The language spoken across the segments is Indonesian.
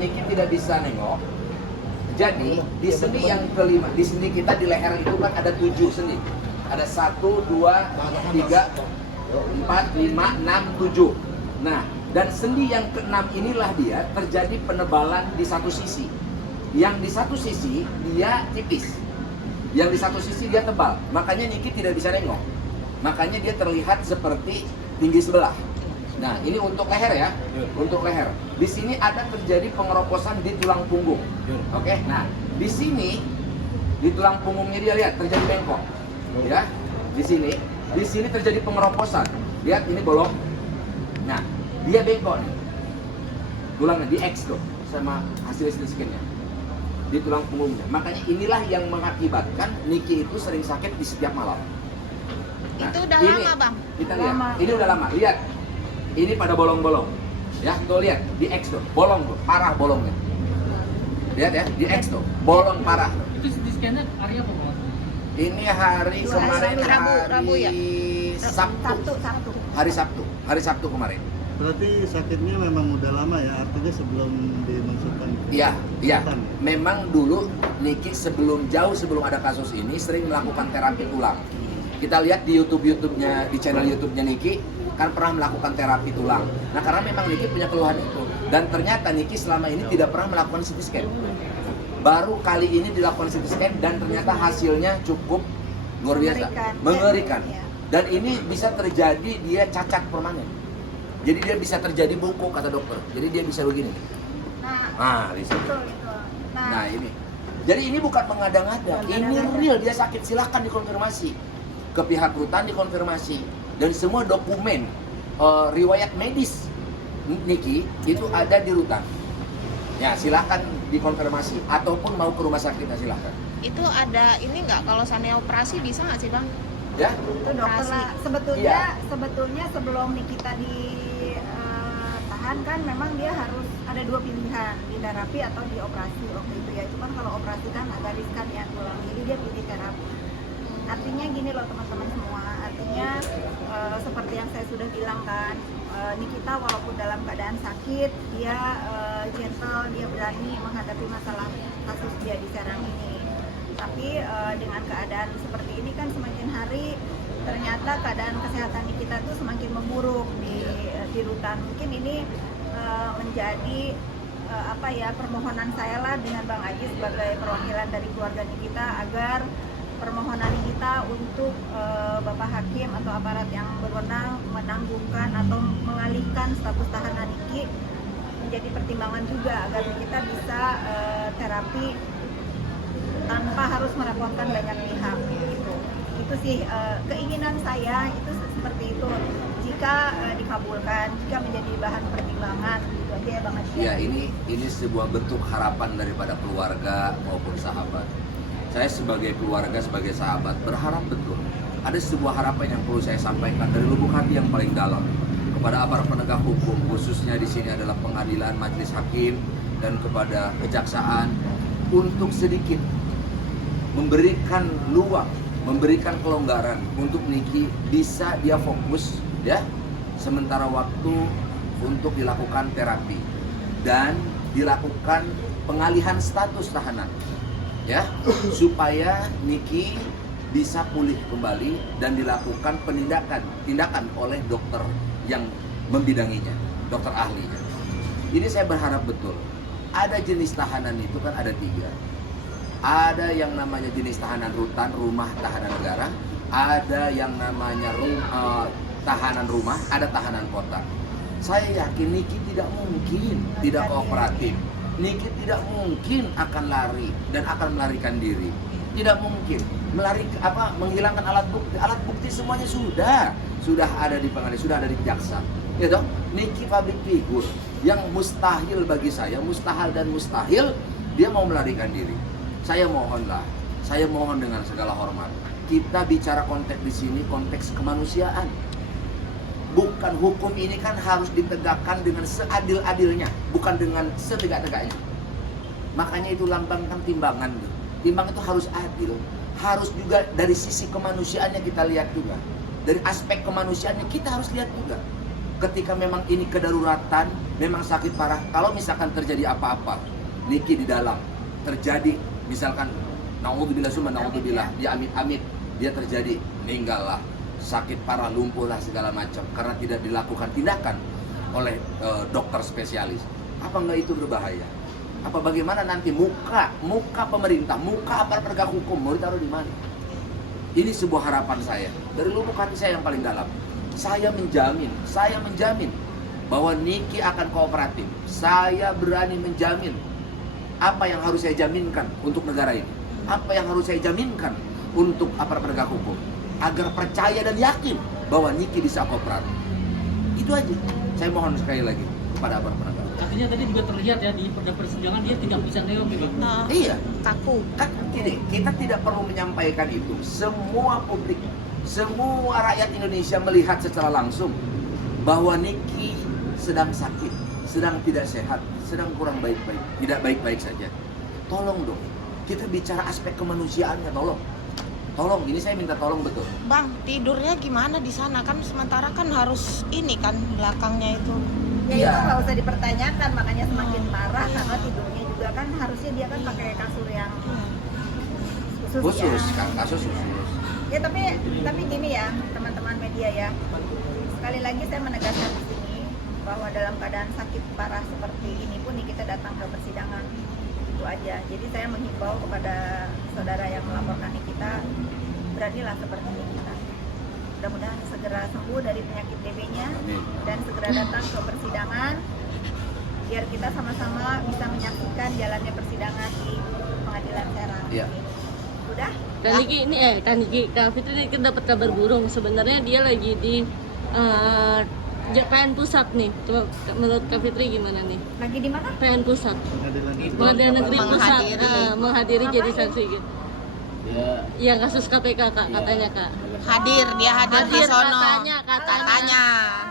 Niki tidak bisa nengok. Jadi di sendi yang kelima, di sendi kita di leher itu kan ada 7 sendi. Ada 1, 2, 3, 4, 5, 6, 7. Nah, dan sendi yang keenam inilah dia terjadi penebalan di satu sisi. Yang di satu sisi dia tipis. Yang di satu sisi dia tebal. Makanya Niki tidak bisa nengok. Makanya dia terlihat seperti tinggi sebelah. Nah, ini untuk leher ya. Untuk leher. Di sini ada terjadi pengeroposan di tulang punggung. Oke. Nah, di sini di tulang punggungnya dia lihat terjadi bengkok. Ya. Di sini terjadi pengeroposan. Lihat ini bolong. Nah, dia bengkok nih. Tulangnya di X tuh sama hasil scan-nya. Di tulang punggungnya. Makanya inilah yang mengakibatkan Niki itu sering sakit di setiap malam. Nah, itu udah ini, lama, Bang? Kita lihat. Ini udah lama. Lihat. Ini pada bolong-bolong. Ya, tuh lihat di X tuh, bolong tuh, parah bolongnya. Lihat ya, di X tuh, bolong parah. Itu di scan-nya hari apa, Bang? Ini hari kemarin Rabu ya? Sabtu. Hari Sabtu kemarin. Berarti sakitnya memang udah lama ya, artinya sebelum dimasukkan. Iya. Memang dulu Niki jauh sebelum ada kasus ini sering melakukan terapi tulang. Kita lihat di YouTube-nya, di channel YouTube-nya Niki kan pernah melakukan terapi tulang. Nah, karena memang Niki punya keluhan itu. Dan ternyata Niki selama ini tidak pernah melakukan CT scan. Baru kali ini dilakukan CT scan dan ternyata hasilnya cukup luar biasa, mengerikan. Dan ini bisa terjadi dia cacat permanen. Jadi dia bisa terjadi bungkuk kata dokter. Jadi dia bisa begini. Nah, di sini. Nah, ini. Jadi ini bukan mengada-ngada. Ini real dia sakit. Silahkan dikonfirmasi ke pihak rutan, dikonfirmasi. Dan semua dokumen riwayat medis Niki itu ada di rutan. Ya, silahkan dikonfirmasi ataupun mau ke rumah sakit, silahkan. Itu ada ini nggak, kalau seandainya operasi bisa nggak sih, Bang? Ya? Itu dokter lah. Sebetulnya sebelum Nikita ditahan kan memang dia harus ada 2 pilihan, di terapi atau di operasi waktu itu ya. Cuman kalau operasi kan agak riskan ya tulang, jadi dia pilih terapi. Artinya gini loh teman-teman semua, artinya seperti yang saya sudah bilang kan, Nikita walaupun dalam keadaan sakit, dia gentle, dia berani menghadapi masalah kasus dia diserang ini. Tapi dengan keadaan seperti ini kan semakin hari ternyata keadaan kesehatan Nikita tuh semakin memburuk di rutan. Mungkin ini menjadi permohonan saya lah dengan Bang Aji sebagai perwakilan dari keluarga Nikita agar permohonan kita untuk Bapak Hakim atau aparat yang berwenang menanggungkan atau mengalihkan status tahanan Niki menjadi pertimbangan juga agar kita bisa terapi tanpa harus merepotkan banyak pihak gitu. Itu sih keinginan saya itu seperti itu. Jika dikabulkan, jika menjadi bahan pertimbangan gitu aja ya Bang Aji. Ya, ini sebuah bentuk harapan daripada keluarga maupun sahabat. Saya sebagai keluarga, sebagai sahabat berharap betul ada sebuah harapan yang perlu saya sampaikan dari lubuk hati yang paling dalam kepada aparat penegak hukum, khususnya di sini adalah pengadilan, majelis hakim, dan kepada kejaksaan untuk sedikit memberikan luang, memberikan kelonggaran untuk Niki bisa dia fokus ya sementara waktu untuk dilakukan terapi dan dilakukan pengalihan status tahanan. Ya, supaya Niki bisa pulih kembali dan dilakukan tindakan oleh dokter yang membidanginya, dokter ahlinya. Ini saya berharap betul. Ada jenis tahanan itu kan ada 3. Ada yang namanya jenis tahanan rutan, rumah tahanan negara. Ada yang namanya tahanan rumah, ada tahanan kota. Saya yakin Niki tidak mungkin tidak kooperatif. Niki tidak mungkin akan lari dan akan melarikan diri. Tidak mungkin menghilangkan alat bukti. Alat bukti semuanya sudah ada di pengadilan, sudah ada di jaksa. Ya toh, Niki public figure yang mustahil bagi saya, mustahil dan mustahil dia mau melarikan diri. Saya mohon dengan segala hormat. Kita bicara konteks di sini konteks kemanusiaan. Bukan hukum ini kan harus ditegakkan dengan seadil-adilnya, bukan dengan setegak-tegaknya. Makanya itu lambangkan timbangan. Timbang itu harus adil, harus juga dari sisi kemanusiaannya kita lihat juga. Dari aspek kemanusiaannya kita harus lihat juga. ketika memang ini kedaruratan, memang sakit parah, kalau misalkan terjadi apa-apa, Niki di dalam, terjadi misalkan naudzubillah summa naudzubillah, dia amit-amit, dia terjadi meninggal lah, sakit parah, lumpuh lah segala macam karena tidak dilakukan tindakan oleh dokter spesialis. Apa enggak itu berbahaya? Apa bagaimana nanti muka pemerintah, muka aparat penegak hukum mau ditaruh di mana? Ini sebuah harapan saya dari lubuk hati saya yang paling dalam. Saya menjamin bahwa Niki akan kooperatif. Saya berani menjamin apa yang harus saya jaminkan untuk negara ini, apa yang harus saya jaminkan untuk aparat penegak hukum, agar percaya dan yakin bahwa Niki bisa kooperatif. Itu aja. Saya mohon sekali lagi kepada aparat penegak hukum. Artinya tadi juga terlihat ya di pada persidangan dia tidak bisa neong gitu. Iya. Kaku. Kan gini, kita tidak perlu menyampaikan itu. Semua publik, semua rakyat Indonesia melihat secara langsung bahwa Niki sedang sakit, sedang tidak sehat, sedang kurang baik-baik, tidak baik-baik saja. Tolong dong, kita bicara aspek kemanusiaannya, tolong. Tolong, ini saya minta tolong betul. Bang, tidurnya gimana di sana? Kan sementara kan harus ini kan belakangnya itu. Ya Iya. itu nggak usah dipertanyakan, makanya semakin parah karena tidurnya juga kan harusnya dia kan pakai kasur yang Khusus, ya. kan, kasus khusus. Ya tapi gini ya teman-teman media ya, sekali lagi saya menegaskan di sini bahwa dalam keadaan sakit parah seperti ini pun kita datang ke persidangan, itu aja. Jadi saya menghimbau kepada saudara yang melaporkan kita, beranilah seperti ini kita. Mudah-mudahan segera sembuh dari penyakit TB-nya Amin. dan segera datang ke persidangan biar kita sama-sama bisa menyaksikan jalannya persidangan di Pengadilan Serang. Iya. Udah? Dan Niki ini Kak Fitri kan dapat kabar burung. Sebenarnya dia lagi di PN Pusat nih. Coba menurut Kak Fitri gimana nih? Lagi di mana? PN Pusat. Pengadilan Pengadilan Negeri Pusat menghadiri jadi Ngapain? saksi gitu. Ya, Yang kasus KPK Kak katanya Kak. Dia hadir di sono. katanya. Katanya. Alhamdulillah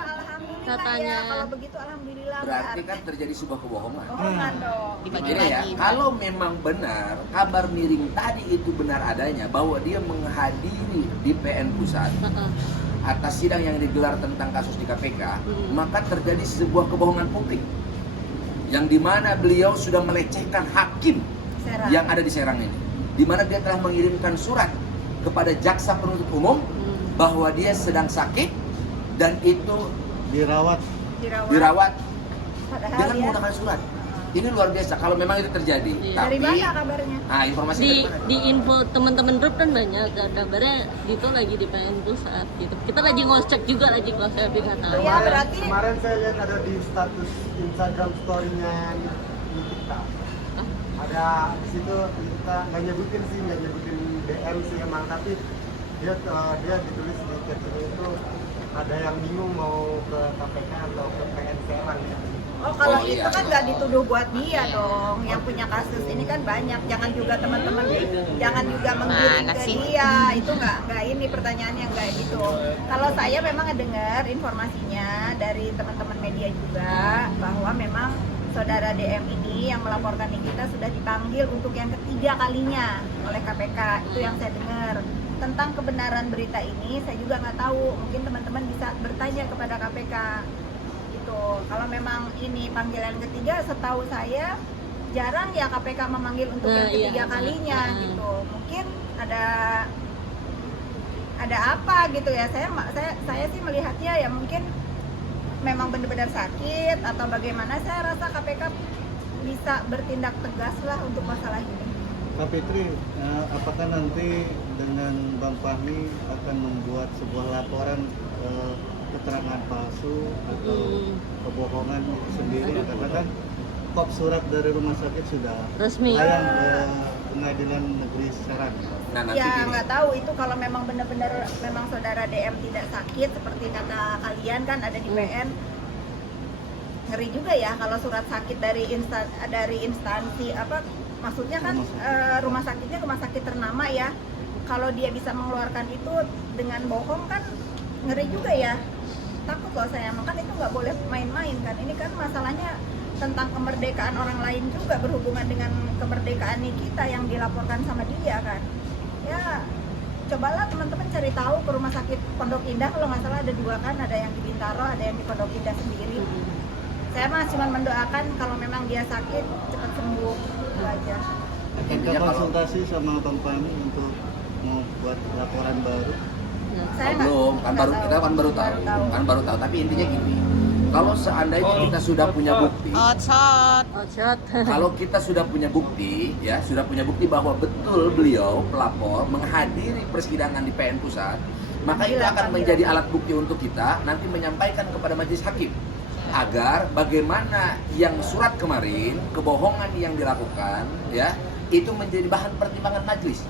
Katanya. ya, kalau begitu alhamdulillah Berarti kan terjadi sebuah kebohongan. bohongan dong. Dibagi Jadi ya, lagi. kalau memang benar kabar miring tadi itu benar adanya bahwa dia menghadiri di PN Pusat Heeh. atas sidang yang digelar tentang kasus di KPK, Hmm. maka terjadi sebuah kebohongan publik yang dimana beliau sudah melecehkan hakim Serang. yang ada di Serang ini, dimana dia telah mengirimkan surat kepada jaksa penuntut umum bahwa dia sedang sakit dan itu dirawat. dirawat Padahal dengan dia menggunakan surat. Ini luar biasa kalau memang itu terjadi. Iya. Tapi dari mana kabarnya? informasi Di dari mana? di info teman-teman grup kan banyak kabarnya itu lagi di PN Pusat gitu. Kita lagi ngecek juga lagi kalau saya nggak tahu. Iya, berarti Kemarin saya lihat ada di status Instagram story-nya Nikita. Ada di situ kita nggak nyebutin DM sih emang, tapi dia ditulis di caption itu ada yang bingung mau ke KPK atau ke PN Serang ya. oh kalau Oh, itu iya. kan nggak dituduh buat dia dong, yang punya kasus ini kan banyak. Jangan juga teman-teman jangan juga menggiring Mana ke sih? dia. Itu nggak ini pertanyaannya nggak gitu. Kalau saya memang dengar informasinya dari teman-teman media juga bahwa memang saudara DM ini yang melaporkan kita sudah dipanggil untuk yang ketiga kalinya oleh KPK. Itu yang saya dengar. Tentang kebenaran berita ini saya juga nggak tahu. Mungkin teman-teman bisa bertanya kepada KPK. Itu kalau memang ini panggilan ketiga, setahu saya jarang ya KPK memanggil untuk yang Iya, ketiga kalinya benar. gitu. Mungkin ada apa gitu ya. Saya sih melihatnya ya mungkin memang benar-benar sakit atau bagaimana. Saya rasa KPK bisa bertindak tegas lah untuk masalah ini. Kak Fitri, apakah nanti dengan Bang Fahmi akan membuat sebuah laporan keterangan palsu atau kebohongan itu sendiri? Karena kan kop surat dari rumah sakit sudah Resmi. layang ke Pengadilan Negeri Serang. Nah, nanti Ya gini. nggak tahu itu kalau memang benar-benar memang saudara DM tidak sakit seperti kata kalian kan ada di PN. Ngeri juga ya kalau surat sakit dari instansi apa, maksudnya kan rumah sakitnya rumah sakit ternama ya. Kalau dia bisa mengeluarkan itu dengan bohong kan ngeri juga ya. Takut loh saya, makanya itu nggak boleh main-main kan. Ini kan masalahnya tentang kemerdekaan orang lain juga, berhubungan dengan kemerdekaan kita yang dilaporkan sama dia kan. Ya cobalah teman-teman cari tahu ke rumah sakit Pondok Indah, kalau nggak salah ada 2 kan, ada yang di Bintaro, ada yang di Pondok Indah sendiri. Saya mah cuma mendoakan kalau memang dia sakit cepat sembuh, itu aja. Kita Intinya kalau konsultasi sama Bang Fahmi untuk mau buat laporan baru. Saya nggak- belum, kan nggak baru kita kan baru tahu. Tapi intinya gini, kalau seandainya kita sudah punya bukti, Outshot. Outshot. kalau kita sudah punya bukti, ya sudah punya bukti bahwa betul beliau pelapor menghadiri persidangan di PN Pusat, maka itu akan menjadi alat bukti untuk kita nanti menyampaikan kepada majelis hakim agar bagaimana yang surat kemarin kebohongan yang dilakukan, ya itu menjadi bahan pertimbangan majelis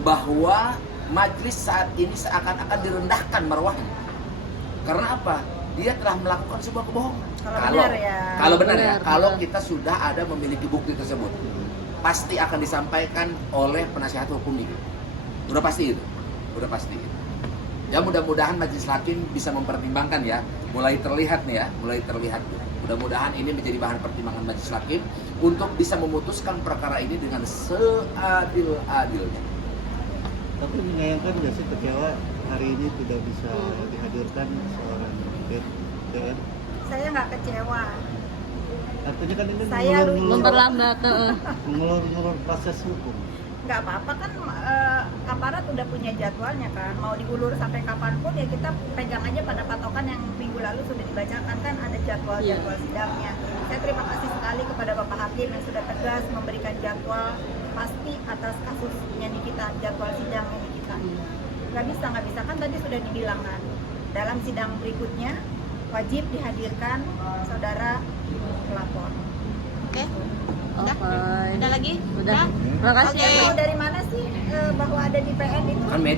bahwa majelis saat ini seakan-akan direndahkan marwahnya. Karena apa? Dia telah melakukan sebuah kebohongan. Kalau benar ya. Kalau benar ya, Benar. kalau kita sudah ada memiliki bukti tersebut, pasti akan disampaikan oleh penasihat hukum itu. Udah pasti itu. Udah pasti itu. Ya mudah-mudahan majelis hakim bisa mempertimbangkan ya. Mulai terlihat nih ya, mulai terlihat. Mudah-mudahan ini menjadi bahan pertimbangan majelis hakim untuk bisa memutuskan perkara ini dengan seadil-adilnya. Tapi menyayangkan nggak sih, kecewa hari ini tidak bisa dihadirkan seorang DN? Saya nggak kecewa. Artinya kan ini Saya Memperlambat. mengulur proses hukum. Nggak apa-apa kan, aparat udah punya jadwalnya kan, mau diulur sampai kapanpun ya kita pegang aja pada patokan yang minggu lalu sudah dibacakan kan, ada jadwal-jadwal sidangnya. Saya terima kasih sekali kepada Bapak Hakim yang sudah tegas memberikan jadwal pasti atas kasusnya Nikita, jadwal sidangnya Nikita. Nggak bisa kan tadi sudah dibilang kan, dalam sidang berikutnya wajib dihadirkan saudara pelapor. Oke. Udah? Oke. Udah lagi? Udah. Terima kasih. Oke. Tahu dari mana sih bahwa ada di PN itu? Kan